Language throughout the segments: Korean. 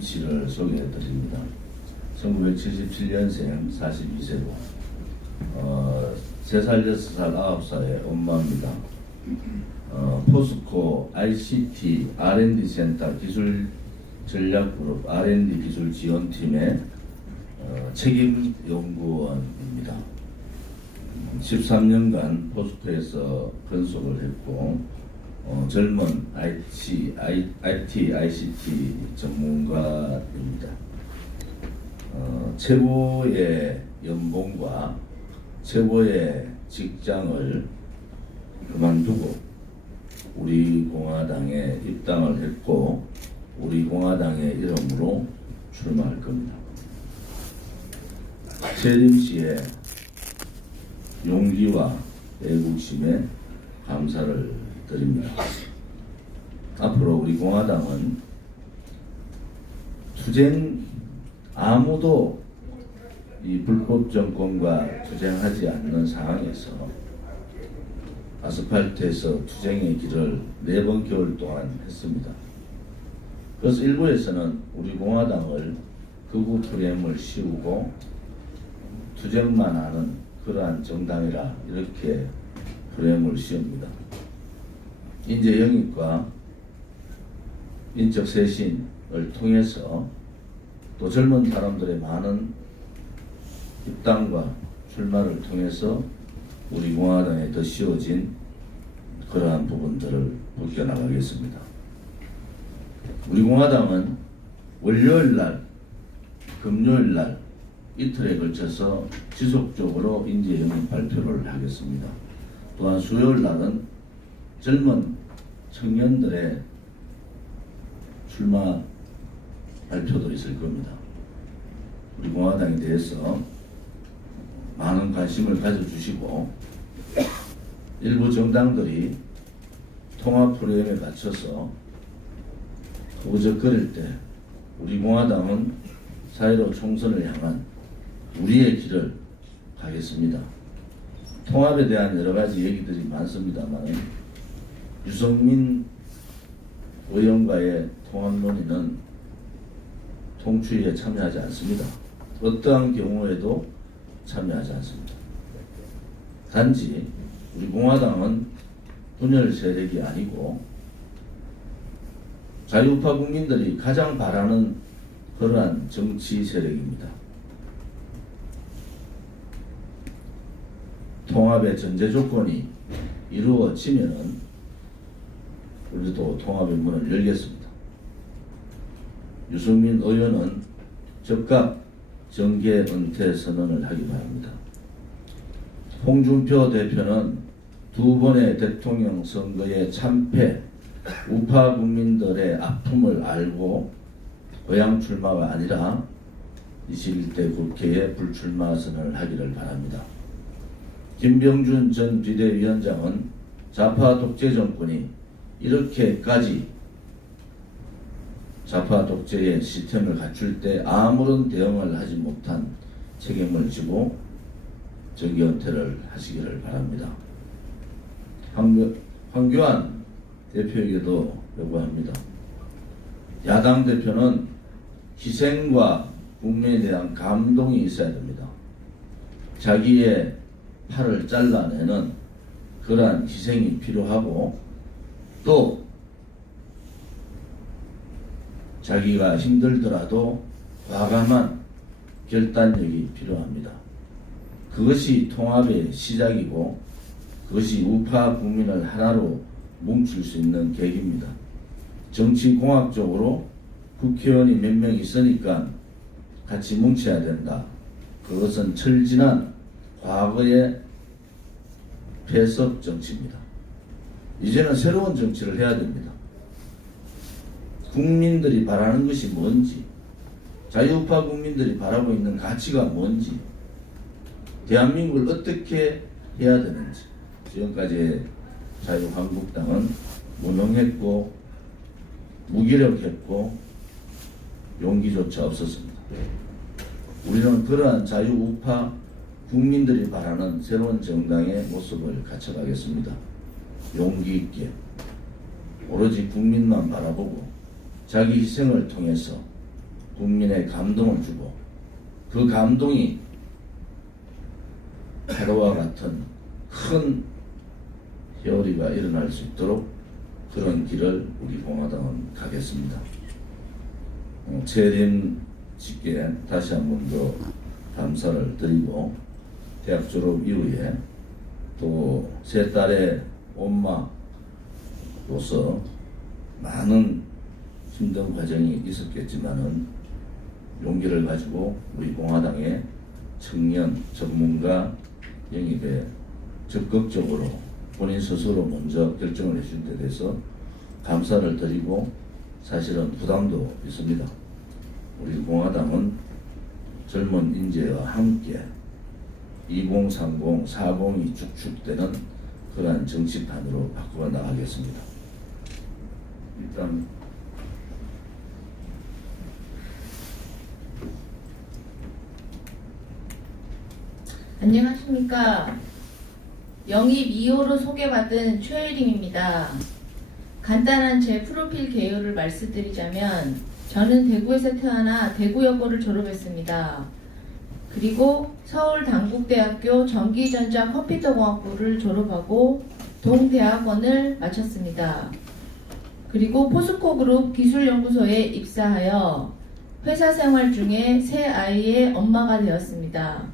씨를 소개해 드립니다. 1977년생 42세고 3살, 6살, 9살의 엄마입니다. 포스코 ICT R&D 센터 기술 전략그룹 R&D 기술 지원팀의 책임 연구원입니다. 13년간 포스코에서 근속을 했고 젊은 IT, ICT 전문가입니다. 최고의 연봉과 최고의 직장을 그만두고 우리 공화당에 입당을 했고 우리 공화당의 이름으로 출마할 겁니다. 최림 씨의 용기와 애국심에 감사를 드립니다. 앞으로 우리 공화당은 아무도 이 불법 정권과 투쟁하지 않는 상황에서 아스팔트에서 투쟁의 길을 4번 겨울 동안 했습니다. 그래서 일부에서는 우리 공화당을 극우 프레임을 씌우고 투쟁만 하는 그러한 정당이라 이렇게 프레임을 씌웁니다. 인재 영입과 인적 쇄신을 통해서 또 젊은 사람들의 많은 입당과 출마를 통해서 우리 공화당에 더 씌워진 그러한 부분들을 벗겨나가겠습니다. 우리 공화당은 월요일날, 금요일날 이틀에 걸쳐서 지속적으로 인재 영입 발표를 하겠습니다. 또한 수요일날은 젊은 청년들의 출마 발표도 있을 겁니다. 우리 공화당에 대해서 많은 관심을 가져주시고 일부 정당들이 통합 프레임에 갇혀서 우적거릴 때 우리 공화당은 4.15 총선을 향한 우리의 길을 가겠습니다. 통합에 대한 여러 가지 얘기들이 많습니다만 유승민 의원과의 통합 논의는 통추위에 참여하지 않습니다. 어떠한 경우에도 참여하지 않습니다. 단지 우리 공화당은 분열 세력이 아니고 자유우파 국민들이 가장 바라는 그러한 정치 세력입니다. 통합의 전제 조건이 이루어지면은 우리도 통합의 문을 열겠습니다. 유승민 의원은 즉각 정계 은퇴 선언을 하기 바랍니다. 홍준표 대표는 2번의 대통령 선거의 참패, 우파 국민들의 아픔을 알고 의향 출마가 아니라 21대 국회에 불출마 선언을 하기를 바랍니다. 김병준 전 비대위원장은 좌파 독재 정권이 이렇게까지 좌파 독재의 시스템을 갖출 때 아무런 대응을 하지 못한 책임을 지고 정계 은퇴를 하시기를 바랍니다. 황교안 대표에게도 요구합니다. 야당 대표는 희생과 국민에 대한 감동이 있어야 됩니다. 자기의 팔을 잘라내는 그러한 희생이 필요하고 또 자기가 힘들더라도 과감한 결단력이 필요합니다. 그것이 통합의 시작이고 그것이 우파 국민을 하나로 뭉칠 수 있는 계기입니다. 정치공학적으로 국회의원이 몇 명 있으니까 같이 뭉쳐야 된다. 그것은 철진한 과거의 폐석 정치입니다. 이제는 새로운 정치를 해야 됩니다. 국민들이 바라는 것이 뭔지, 자유우파 국민들이 바라고 있는 가치가 뭔지, 대한민국을 어떻게 해야 되는지. 지금까지 자유한국당은 무능했고 무기력했고 용기조차 없었습니다. 우리는 그러한 자유우파 국민들이 바라는 새로운 정당의 모습을 갖춰가겠습니다. 용기 있게 오로지 국민만 바라보고 자기 희생을 통해서 국민의 감동을 주고 그 감동이 파도와 같은 큰 회오리가 일어날 수 있도록 그런 길을 우리 공화당은 가겠습니다. 재림직계 다시 한 번 더 감사를 드리고 대학 졸업 이후에 또 세 딸의 엄마로서 많은 힘든 과정이 있었겠지만은 용기를 가지고 우리 공화당의 청년 전문가 영입에 적극적으로 본인 스스로 먼저 결정을 해준 데 대해서 감사를 드리고 사실은 부담도 있습니다. 우리 공화당은 젊은 인재와 함께 2030, 40이 축축되는 그러한 정치판으로 바꾸어 나가겠습니다. 일단 안녕하십니까. 영입 2호로 소개받은 최혜림입니다. 간단한 제 프로필 개요를 말씀드리자면 저는 대구에서 태어나 대구여고를 졸업했습니다. 그리고 서울 단국대학교 전기전자 컴퓨터공학부를 졸업하고 동대학원을 마쳤습니다. 그리고 포스코그룹 기술연구소에 입사하여 회사 생활 중에 세 아이의 엄마가 되었습니다.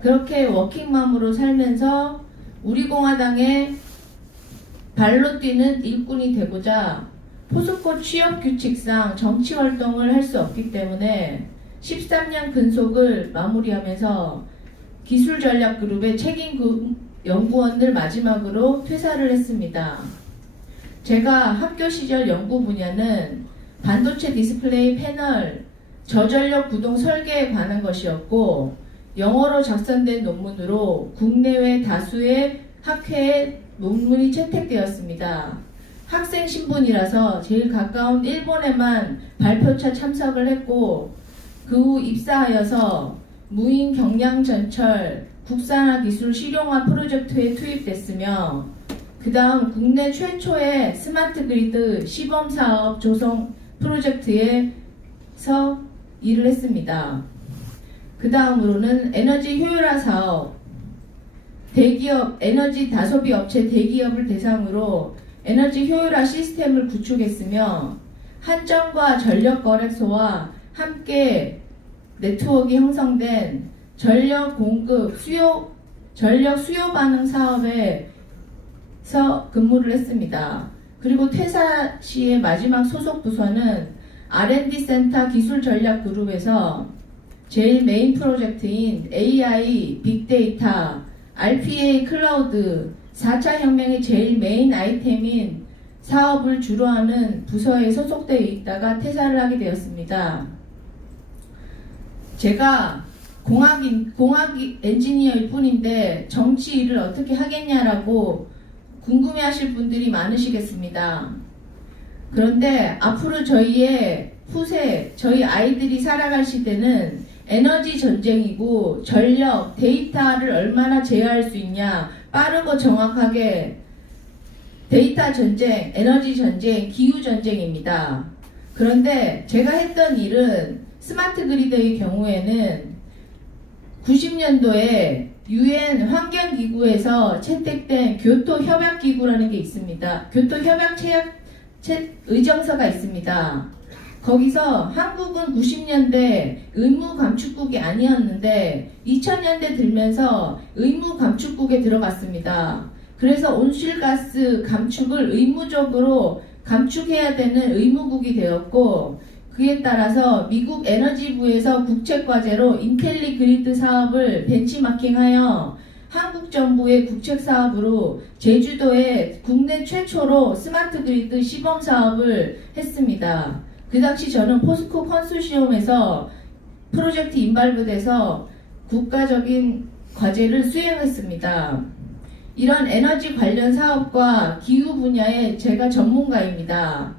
그렇게 워킹맘으로 살면서 우리 공화당의 발로 뛰는 일꾼이 되고자 포스코 취업규칙상 정치활동을 할 수 없기 때문에 13년 근속을 마무리하면서 기술전략그룹의 책임 연구원을 마지막으로 퇴사를 했습니다. 제가 학교 시절 연구 분야는 반도체 디스플레이 패널, 저전력 구동 설계에 관한 것이었고 영어로 작성된 논문으로 국내외 다수의 학회에 논문이 채택되었습니다. 학생 신분이라서 제일 가까운 일본에만 발표차 참석을 했고 그 후 입사하여서 무인 경량 전철 국산화 기술 실용화 프로젝트에 투입됐으며 그 다음 국내 최초의 스마트 그리드 시범 사업 조성 프로젝트에서 일을 했습니다. 그 다음으로는 에너지 효율화 사업, 대기업, 에너지 다소비 업체 대기업을 대상으로 에너지 효율화 시스템을 구축했으며 한전과 전력거래소와 함께 네트워크가 형성된 전력 공급, 전력 수요 반응 사업에서 근무를 했습니다. 그리고 퇴사 시의 마지막 소속 부서는 R&D 센터 기술 전략 그룹에서 제일 메인 프로젝트인 AI, 빅데이터, RPA 클라우드, 4차 혁명의 제일 메인 아이템인 사업을 주로 하는 부서에 소속되어 있다가 퇴사를 하게 되었습니다. 제가 공학 엔지니어일 뿐인데 정치 일을 어떻게 하겠냐라고 궁금해 하실 분들이 많으시겠습니다. 그런데 앞으로 저희의 후세, 저희 아이들이 살아갈 시대는 에너지 전쟁이고 전력, 데이터를 얼마나 제어할 수 있냐, 빠르고 정확하게 데이터 전쟁, 에너지 전쟁, 기후 전쟁입니다. 그런데 제가 했던 일은 스마트 그리드의 경우에는 90년도에 UN 환경기구에서 채택된 교토협약기구라는 게 있습니다. 교토협약 의정서가 있습니다. 거기서 한국은 90년대 의무 감축국이 아니었는데 2000년대 들면서 의무 감축국에 들어갔습니다. 그래서 온실가스 감축을 의무적으로 감축해야 되는 의무국이 되었고 그에 따라서 미국 에너지부에서 국책과제로 인텔리 그리드 사업을 벤치마킹하여 한국 정부의 국책 사업으로 제주도에 국내 최초로 스마트 그리드 시범 사업을 했습니다. 그 당시 저는 포스코 컨소시엄에서 프로젝트 인발부돼서 국가적인 과제를 수행했습니다. 이런 에너지 관련 사업과 기후 분야에 제가 전문가입니다.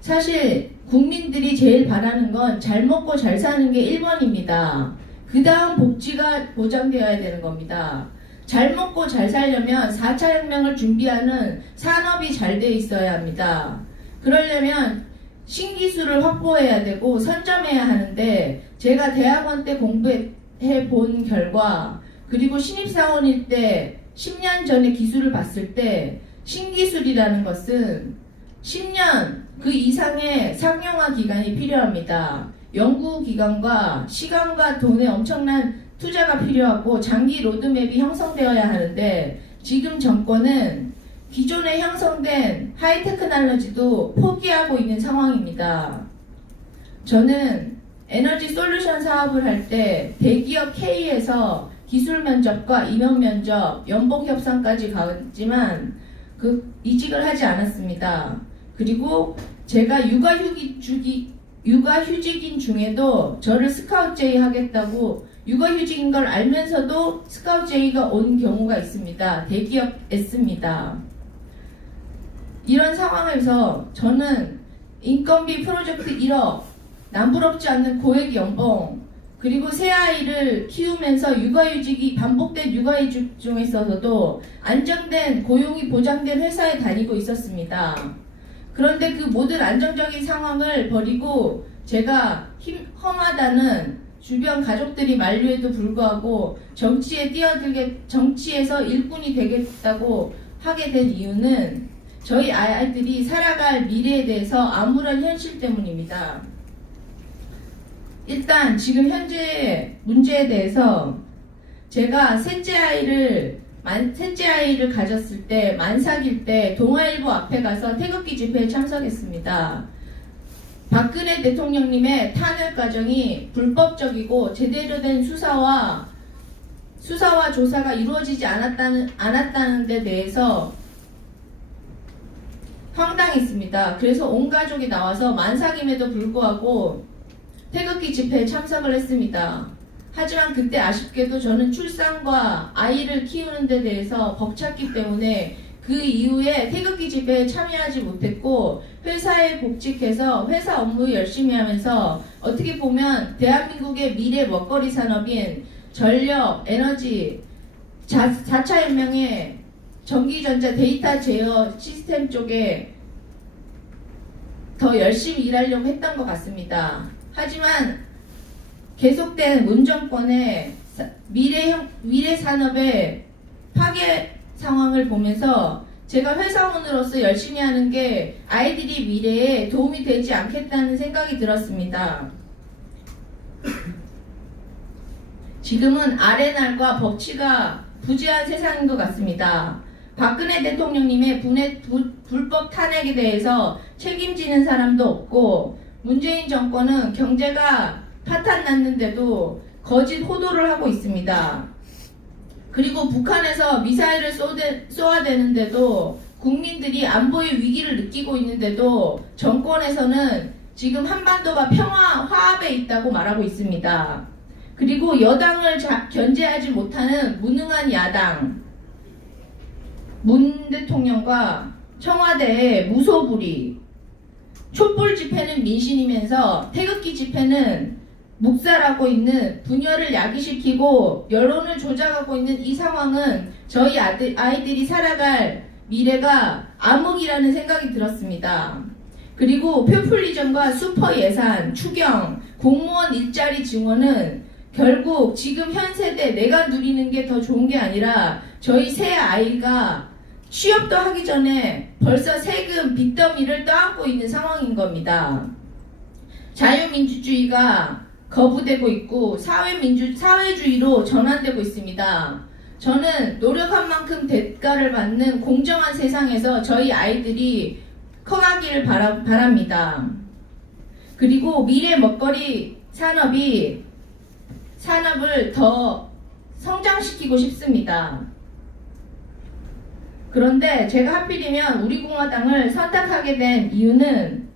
사실 국민들이 제일 바라는 건 잘 먹고 잘 사는 게 1번입니다. 그 다음 복지가 보장되어야 되는 겁니다. 잘 먹고 잘 살려면 4차 혁명을 준비하는 산업이 잘 돼 있어야 합니다. 그러려면 신기술을 확보해야 되고 선점해야 하는데, 제가 대학원 때 공부해 본 결과, 그리고 신입사원일 때 10년 전에 기술을 봤을 때 신기술이라는 것은 10년 그 이상의 상용화 기간이 필요합니다. 연구 기간과 시간과 돈의 엄청난 투자가 필요하고 장기 로드맵이 형성되어야 하는데, 지금 정권은 기존에 형성된 하이테크놀로지도 포기하고 있는 상황입니다. 저는 에너지 솔루션 사업을 할 때 대기업 K에서 기술 면접과 임용 면접, 연봉 협상까지 가지만 이직을 하지 않았습니다. 그리고 제가 육아휴직인 중에도 저를 스카우트 제의하겠다고, 육아휴직인 걸 알면서도 스카우트 제의가 온 경우가 있습니다. 대기업 S입니다. 이런 상황에서 저는 인건비 프로젝트 1억, 남부럽지 않는 고액 연봉, 그리고 새 아이를 키우면서 반복된 육아휴직 중에 있어서도 안정된 고용이 보장된 회사에 다니고 있었습니다. 그런데 그 모든 안정적인 상황을 버리고 제가 험하다는 주변 가족들이 만류에도 불구하고 정치에서 일꾼이 되겠다고 하게 된 이유는 저희 아이들이 살아갈 미래에 대해서 암울한 현실 때문입니다. 일단 지금 현재 문제에 대해서, 제가 셋째 아이를 가졌을 때, 만삭일 때 동아일보 앞에 가서 태극기 집회에 참석했습니다. 박근혜 대통령님의 탄핵 과정이 불법적이고 제대로 된 수사와 조사가 이루어지지 않았다는 데 대해서 황당했습니다. 그래서 온 가족이 나와서 만삭임에도 불구하고 태극기 집회에 참석을 했습니다. 하지만 그때 아쉽게도 저는 출산과 아이를 키우는 데 대해서 벅찼기 때문에 그 이후에 태극기 집회에 참여하지 못했고, 회사에 복직해서 회사 업무 열심히 하면서 어떻게 보면 대한민국의 미래 먹거리 산업인 전력, 에너지, 4차 혁명의 전기전자 데이터 제어 시스템 쪽에 더 열심히 일하려고 했던 것 같습니다. 하지만 계속된 문정권의 미래 산업의 파괴 상황을 보면서 제가 회사원으로서 열심히 하는 게 아이들이 미래에 도움이 되지 않겠다는 생각이 들었습니다. 지금은 아레날과 법치가 부재한 세상인 것 같습니다. 박근혜 대통령님의 불법 탄핵에 대해서 책임지는 사람도 없고, 문재인 정권은 경제가 파탄 났는데도 거짓 호도를 하고 있습니다. 그리고 북한에서 미사일을 쏘아대는데도, 국민들이 안보의 위기를 느끼고 있는데도 정권에서는 지금 한반도가 화합에 있다고 말하고 있습니다. 그리고 여당을 견제하지 못하는 무능한 야당, 문 대통령과 청와대의 무소불위, 촛불 집회는 민심이면서 태극기 집회는 묵살하고 있는, 분열을 야기시키고 여론을 조작하고 있는 이 상황은 저희 아이들이 살아갈 미래가 암흑이라는 생각이 들었습니다. 그리고 표퓰리즘과 슈퍼 예산, 추경, 공무원 일자리 증원은 결국 지금 현 세대 내가 누리는 게 더 좋은 게 아니라 저희 새 아이가 취업도 하기 전에 벌써 세금 빚더미를 떠안고 있는 상황인 겁니다. 자유민주주의가 거부되고 있고 사회주의로 전환되고 있습니다. 저는 노력한 만큼 대가를 받는 공정한 세상에서 저희 아이들이 커가기를 바랍니다. 그리고 미래 먹거리 산업을 더 성장시키고 싶습니다. 그런데 제가 하필이면 우리공화당을 선택하게 된 이유는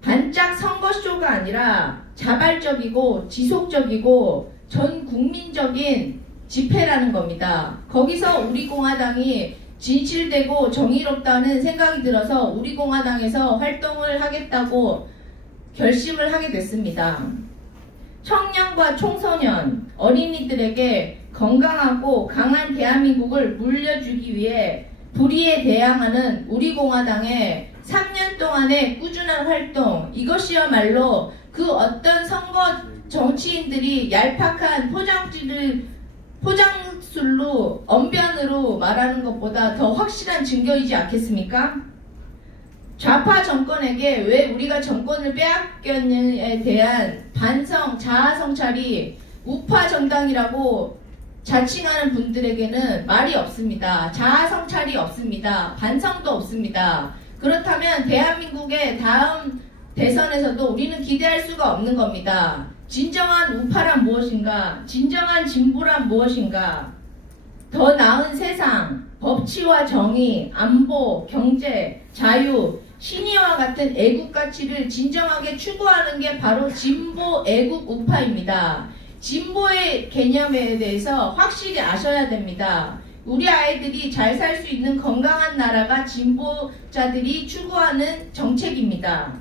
반짝 선거쇼가 아니라 자발적이고 지속적이고 전 국민적인 집회라는 겁니다. 거기서 우리공화당이 진실되고 정의롭다는 생각이 들어서 우리공화당에서 활동을 하겠다고 결심을 하게 됐습니다. 청년과 청소년, 어린이들에게 건강하고 강한 대한민국을 물려주기 위해 불의에 대항하는 우리공화당의 3년 동안의 꾸준한 활동, 이것이야말로 그 어떤 선거 정치인들이 얄팍한 포장술로 언변으로 말하는 것보다 더 확실한 증거이지 않겠습니까? 좌파 정권에게 왜 우리가 정권을 빼앗겼느냐에 대한 반성, 자아 성찰이 우파 정당이라고 자칭하는 분들에게는 말이 없습니다. 자아 성찰이 없습니다. 반성도 없습니다. 그렇다면 대한민국의 다음 대선에서도 우리는 기대할 수가 없는 겁니다. 진정한 우파란 무엇인가? 진정한 진보란 무엇인가? 더 나은 세상, 법치와 정의, 안보, 경제, 자유, 신의와 같은 애국 가치를 진정하게 추구하는 게 바로 진보 애국 우파입니다. 진보의 개념에 대해서 확실히 아셔야 됩니다. 우리 아이들이 잘 살 수 있는 건강한 나라가 진보자들이 추구하는 정책입니다.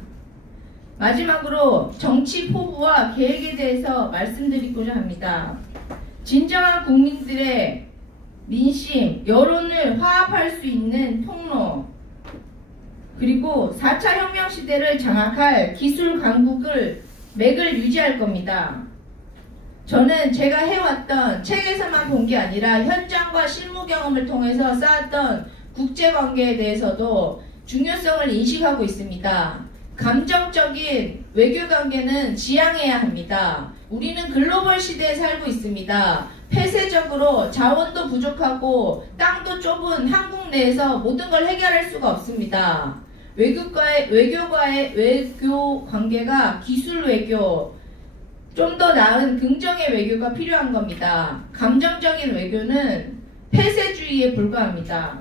마지막으로 정치 포부와 계획에 대해서 말씀드리고자 합니다. 진정한 국민들의 민심, 여론을 화합할 수 있는 통로, 그리고 4차 혁명 시대를 장악할 기술 강국을 맥을 유지할 겁니다. 저는 제가 해왔던 책에서만 본 게 아니라 현장과 실무 경험을 통해서 쌓았던 국제관계에 대해서도 중요성을 인식하고 있습니다. 감정적인 외교관계는 지양해야 합니다. 우리는 글로벌 시대에 살고 있습니다. 폐쇄적으로 자원도 부족하고 땅도 좁은 한국 내에서 모든 걸 해결할 수가 없습니다. 외교과의 외교 관계가 기술 외교, 좀 더 나은 긍정의 외교가 필요한 겁니다. 감정적인 외교는 폐쇄주의에 불과합니다.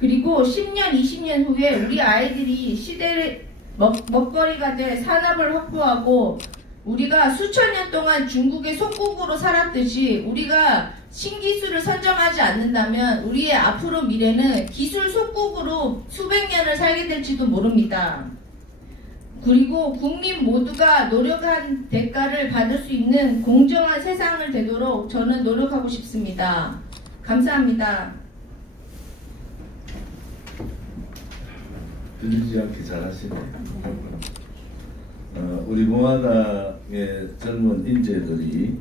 그리고 10년, 20년 후에 우리 아이들이 시대의 먹거리가 될 산업을 확보하고 우리가 수천 년 동안 중국의 속국으로 살았듯이 우리가 신기술을 선점하지 않는다면 우리의 앞으로 미래는 기술 속국으로 수백 년을 살게 될지도 모릅니다. 그리고 국민 모두가 노력한 대가를 받을 수 있는 공정한 세상을 되도록 저는 노력하고 싶습니다. 감사합니다. 들리지 않게 잘하시네. 우리 공화당의 젊은 인재들이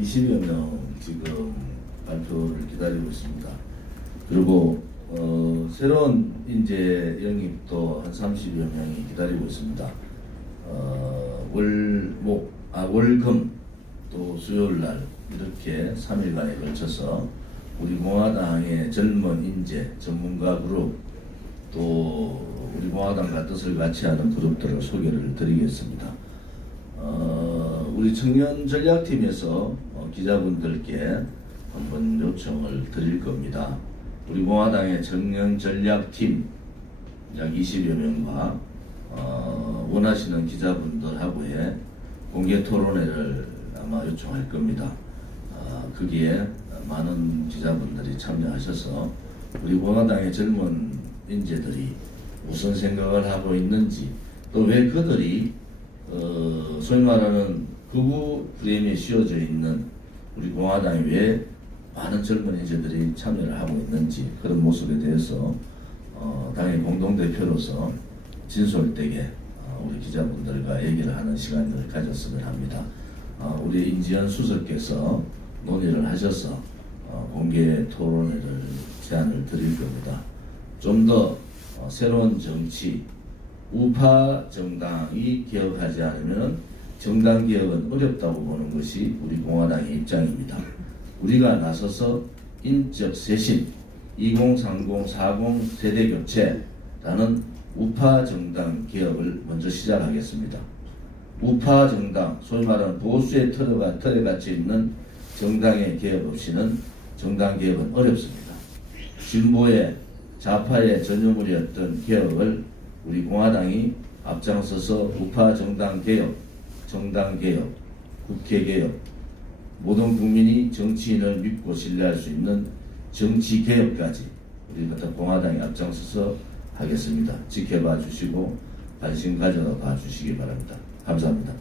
20여 명 지금 발표를 기다리고 있습니다. 그리고 새로운 인재 영입도 한 30여 명이 기다리고 있습니다. 월금 또 수요일날 이렇게 3일간에 걸쳐서 우리 공화당의 젊은 인재 전문가 그룹 또 우리 공화당과 뜻을 같이 하는 그룹들을 소개를 드리겠습니다. 우리 청년 전략팀에서 기자분들께 한번 요청을 드릴 겁니다. 우리 공화당의 청년 전략팀 약 20여 명과 원하시는 기자분들하고의 공개 토론회를 아마 요청할 겁니다. 거기에 많은 기자분들이 참여하셔서 우리 공화당의 젊은 인재들이 무슨 생각을 하고 있는지 또 왜 그들이 소위 말하는 극우 프레임에 씌워져 있는 우리 공화당이 왜 많은 젊은 인재들이 참여를 하고 있는지 그런 모습에 대해서 당의 공동대표로서 진솔되게 우리 기자분들과 얘기를 하는 시간을 가졌으면 합니다. 우리 인지연 수석께서 논의를 하셔서 공개 토론회를 제안을 드릴 겁니다. 좀 더 새로운 정치, 우파 정당이 개혁하지 않으면 정당 개혁은 어렵다고 보는 것이 우리 공화당의 입장입니다. 우리가 나서서 인적 쇄신, 2030, 40 세대 교체라는 우파 정당 개혁을 먼저 시작하겠습니다. 우파 정당, 소위 말하는 보수의 틀에 갇혀 있는 정당의 개혁 없이는 정당 개혁은 어렵습니다. 진보의 좌파의 전유물이었던 개혁을 우리 공화당이 앞장서서 우파 정당 개혁, 정당 개혁, 국회 개혁, 모든 국민이 정치인을 믿고 신뢰할 수 있는 정치 개혁까지 우리 같은 공화당이 앞장서서 하겠습니다. 지켜봐 주시고 관심 가져봐 주시기 바랍니다. 감사합니다.